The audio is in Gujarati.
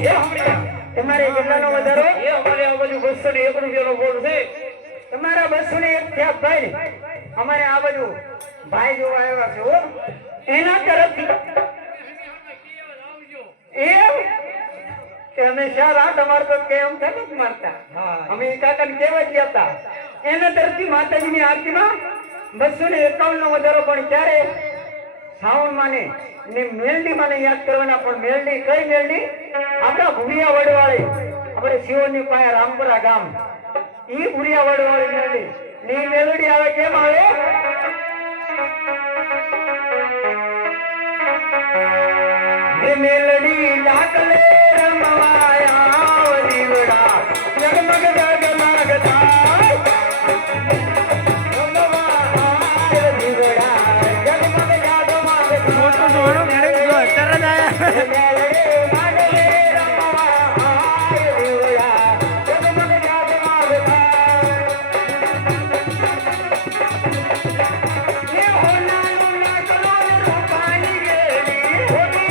એ હમણાં તમારે કેટલાનો વધારો? એ અમારે આ બાજુ 201 રૂપિયાનો બોલ છે. તમારા 201 થયા ભાઈ. અમારે આ બાજુ ભાઈ જોવા આવ્યા છે હો. એના તરફથી એમ કે અમે શા રાત અમારતો કેમ થતું મારતા. અમે કાકાને કહેવા ગયા હતા. એના તરફથી માતાજીની આરતીમાં 251 નો વધારો. પણ ક્યારે? શ્રાવણ માને ને મેલડી માને યાદ કરવાના. પણ મેલડી કઈ મેલડી? આપણા ભુરિયા વડવાળી, આપણે શિવની પાસે રામપરા ગામ, ઈ ભુરિયા વડવાળી મેલડી. ને મેલડી આવે કેમ આવે? હે મેલડી લાકલે રમવાયા દીવડા જગમગ જગમગ થાય. રમવાયા દીવડા જગમગ જગમગ મોટો જોડો મેળે જો તરત આયા. મેલડી લાકલે રમવાયા દીવડા જગમગ જગમગ થાય. હે હોનાનું લાકલો રૂપાની ગેલી હોની